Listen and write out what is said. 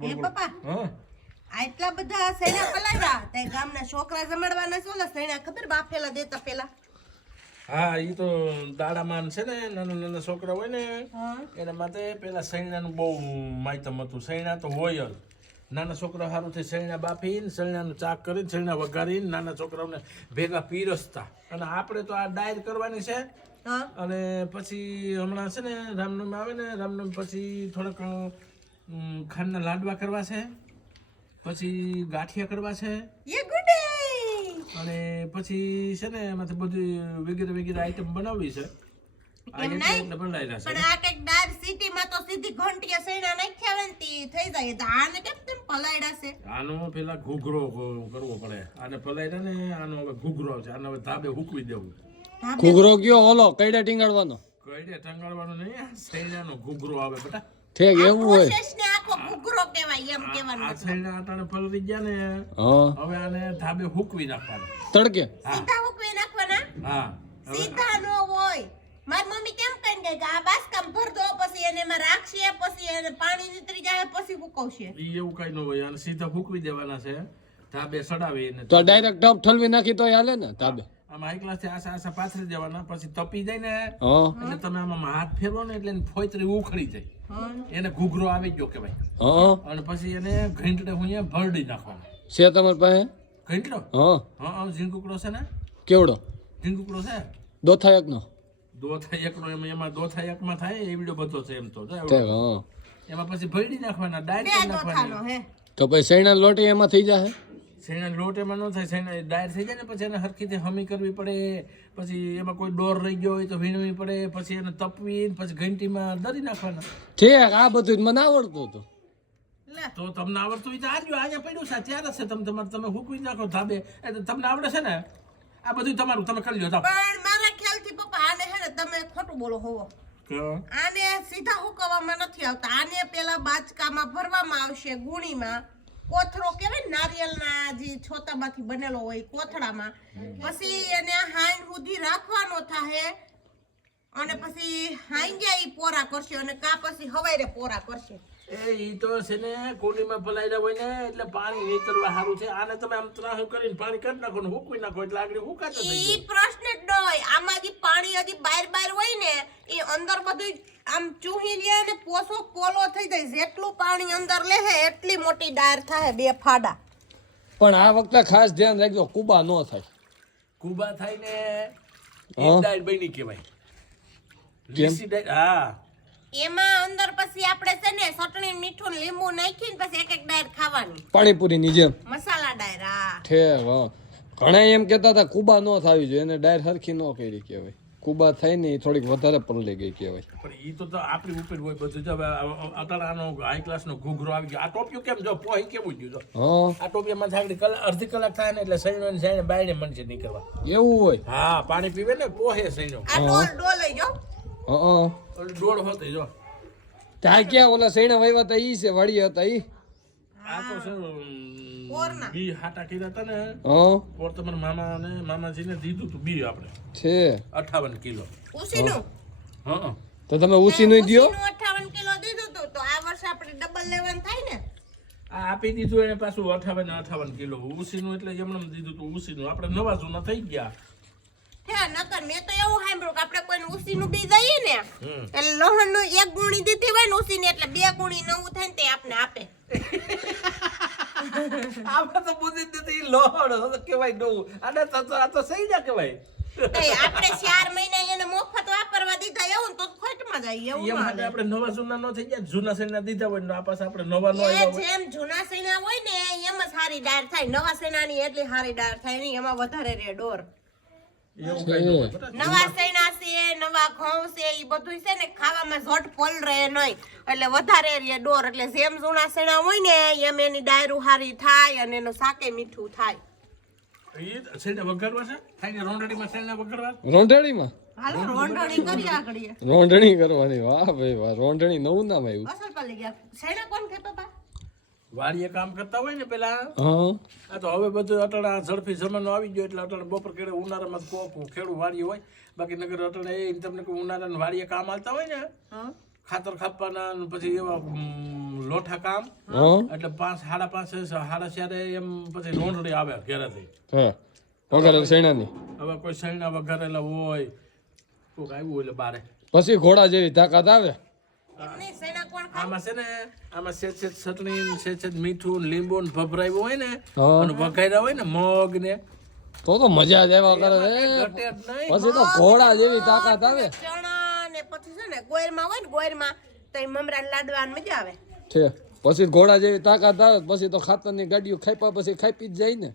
એ પપ્પા આટલા બધા સૈણા પલાવ્યા તે ગામના છોકરા જમાડવાના છે ઓલા સૈણા ખબર બાફેલા દેતા પેલા હા ઈ તો દાડામાં છે ને નાના છોકરા હોય ને એના માટે પેલા સૈણાનું બહુ માયતમ હતું સૈણા તો હોય જ નાના છોકરા સારું થઈ સૈણા બાફીને સૈણાનું ચાક કરીને સૈણા વઘારીને નાના છોકરાઓને ભેગા પીરસતા અને આપણે તો આ ડાયર કરવાની છે અને પછી હમણાં છે ને રામનવમી આવે ને રામનવમી પછી થોડાક ખાંડના લાડવા કરવા છે પછી ગાંઠિયા કરવા છે અને પછી છે ને એમાંથી બધું વગેરે વગેરે આઈટમ બનાવવી છે પણ આ કઈક ડાર સિટીમાં તો સીધી ઘંટીયા સૈણા નાખ્યા આવે ને થઈ જાય તો આને કેમ તેમ પલાયડા છે આનો પેલા ઘૂઘરો કરવો પડે આને પલાયડા ને આનો હવે ઘૂઘરો આવશે આને હવે ધાબે હુકવી દેવું ઘૂઘરો કયો ઓલો કઈડે ટીંગાડવાનો કઈડે ટીંગાડવાનો નહીં સૈણાનો ઘૂઘરો આવે બેટા ઠીક એવું હોય પ્રોસેસને આખો ઘૂઘરો કહેવાય એમ કહેવાનું આ સૈણા આટાણે પલળી ગયા ને હવે આને ધાબે હુકવી નાખવાના તડકે સીધા હુકવી નાખવાના હા સીધા નો હોય મારી મમ્મી કેમ કહે કે આ બાસકામ ભર દો પછી એને એમાં રાખશે પછી એને પાણી નીતરી જાય પછી હુકવશે ઈ એવું કઈ ન હોય આને સીધા હુકવી દેવાના છે ધાબે સડાવીને તો ડાયરેક્ટ ટપ ઠલવી નાખી તો હાલે ને ધાબે આમાં હાઈ ક્લાસ થી આસા આસા પાથરી દેવાના પછી તપી જાય ને એટલે તમે આમાં હાથ ફેરવો ને એટલે ફોયતરી ઉખડી જાય એને ઘૂઘરો આવી ગયો કે ભાઈ અને પછી એને ઘંટડે હું ભરડી નાખવાનો છે તમારી પાસે ઘંટડો હા ઝીંકુકડો છે ને કેવડો ઝીંકુકડો છે દોથા એકનો દોથા એકનો એમાં દોથા એકમાં થાય એ વિડિયો બધો છે એમ તો એમાં પછી ભરડી નાખવાના ડાયરેક્ટ નાખવાના તો પછી સૈણા લોટી એમાં થઈ જાય સૈણા લોટ એમાં ન થાય સૈણા ડાયર થઈ જાય ને પછી એને હરખીથી હમી કરવી પડે પછી એમાં કોઈ ડોર રહી ગયો હોય તો વીણવી પડે પછી એને તપવી પછી ઘંટીમાં દરી નાખવાના ઠીક આ બધું મને આવડતું હતું તો તમને આવડતું હોય તો આજો અહીંયા પડ્યું છે ત્યારે છે તમે હુકવી નાખો ધાબે તમને આવડે છે ને આ બધું તમારું તમે કરી લો પણ મારા ખ્યાલથી પપ્પા આને હે ને તમે ખોટું બોલો હોવો આને સીધા હુકવવામાં નથી આવતા આને પેલા બાચકામાં ભરવામાં આવશે ગુણીમાં કોથળો કેવાય નારિયેળના જે છોતામાંથી બનેલો હોય કોથળામાં પછી એને હાઈન સુધી રાખવાનો થાય અને પછી હાઈંગ્યા ઈ પોરા કરશે અને કા પછી હવારે પોરા કરશે ઈ તો છે ને કુંડીમાં પલાયડા હોય ને એટલે પાણી નીતરવા સારું છે આને તમે આમ ત્રાહુ કરીને પાણી કરી નાખો ને હુકવી નાખો એટલે આગળ હુકાતો થઈ જાય ઈ પ્રશ્ન જ ન હોય આમાં જે પાણી હજી બહાર હોય ને એ અંદર બધું આમ ચૂહી લે ને પોસો પોલો થઈ જાય જેટલું પાણી અંદર લેહે એટલી મોટી ડાયર થાય બે ફાડા પણ આ વખતે ખાસ ધ્યાન રાખજો કુબા ન થાય કુબા થાય ને ઈ ડાયર બની કહેવાય લીસી ડાયર હા એમાં અંદર પછી આપણે છે ને ચટણી મીઠું લીંબુ નાખીને પછી એક ડાયર ખાવાની પાણીપુરીની જેમ મસાલા ડાયર હા ઠીક ઘણા એમ કહેતા હતા કુબા ન થવી જોઈએ એને ડાયર હરખી ન કરી કહેવાય કુબા થાય ને એ થોડીક વધારે પલળી ગઈ કહેવાય પણ ઈ તો આપણી ઉપર હોય બધું જો અત્યારે આનો હાઈ ક્લાસ નો ઘૂઘરો આવી ગયો આ ટોપિયો કેમ જો પોહી કેવું ગયું જો આ ટોપિયામાં થાગડી અડધી કલાક થાય ને એટલે સૈનો ને સૈને બાયણે મનશે નીકળવા એવું હોય હા પાણી પીવે ને પોહે સૈનો આ ડોલ લઈ જો ડોળ હોતી જો ત્યાં ક્યાં ઓલા સૈણા વાવ્યા હતા ઈ છે વાડી હતા ઈ આ તો છે બી હાટા કર્યા હતા ને પોર તમારા મામાજીને દીધું તું બી આપણે છે 58 કિલો ઉસીનું તો તમે ઉસીનું દ્યો 58 કિલો દીધું તું તો આ વર્ષે આપણે ડબલ લેવાનું થાય ને આ આપી દીધું એને પાછું 58 કિલો ઉસીનું એટલે એમણે દીધું તું ઉસીનું આપણે નવા જૂના થઈ ગયા હે નકર મેં તો એવું સાંભળ્યું કે આપણે કોઈને ઉસીનું બી દઈએ ને એટલે લોહણનું એક ગુણી દીધી હોય ને ઉસીને એટલે બે ગુણી નવું થાય ને તે આપને આપે આપણે તો બુદ્ધિ દીધી લોહડ કેવાય નવું આને તો સહી ના કહેવાય આપણે 4 મહિના એને મફત વાપરવા દીધા એવું તો ખોટમાં જાય એવું એમ આપણે નવા જૂના નો થઈ ગયા જૂના સૈના દીધા હોય ને આ પાછા આપણે નવા નો આવ્યા હોય જેમ જૂના સૈના હોય ને એમ જ સારી ડાયર થાય નવા સૈનાની એટલી સારી ડાયર થાય નહીં એમાં વધારે રે ડોર નવા સૈના છે નવા ઘઉં છે એ બધું છે ને ખાવામાં ઝટ પલ રહે નહીં એટલે વધારે રે ડોર એટલે જેમ જૂના સૈના હોય ને એમ એની ડાયરું સારી થાય અને એનું શાકે મીઠું થાય ઈ સૈના વઘારવા છે થાય રોંઢણીમાં સૈના વઘારવા રોંઢણીમાં હાલો રોંઢણી કરી આગળ રોંઢણી કરવાની વાહ ભાઈ વાહ રોંઢણી નવું નામ આવ્યું અસલ પલી ગયા સૈના કોણ કે પપ્પા વાડીએ કામ કરતા હોય ને પેલા આ તો હવે બધું અટડા ઝડપી જમાનો આવી ગયો એટલે અટડા બપોર કેડે ઉનાળામાં કોક ખેડૂ વાડી હોય બાકી નગર અટડા એ તમને કોઈ ઉનાળાના વાડીએ કામ આવતા હોય ને ખાતર ખાપવાના પછી એવા લોઠા કામ હા એટલે 5, 5:30, 4:30 એમ પછી રોંઢડી આવે ઘરેથી. હા વગર સૈણાની હવે કોઈ સૈણા વઘારેલા હોય કોઈક આવ્યું એટલે બારે પછી ઘોડા જેવી તાકાત આવે. એમની સેના કોણ ખાય? આમાં છે ને આમાં સેજ ચટણી ને સેજ મીઠું ને લીંબુ ને ભભરાયું હોય ને હા. અને વઘાર્યા હોય ને મગ ને તો મજા જ એવા કરે છે ઘટે જ નહીં. પછી તો ઘોડા જેવી તાકાત આવે ચણા ને પછી છે ને ગોયરમાં હોય ને ગોયરમાં તો મમરા લાડવાની મજા આવે. છે પછી ઘોડા જેવી તાકાત આવે પછી તો ખાતરની ગાડીઓ ખાઈપા પછી ખાઈ પી જ જાય ને.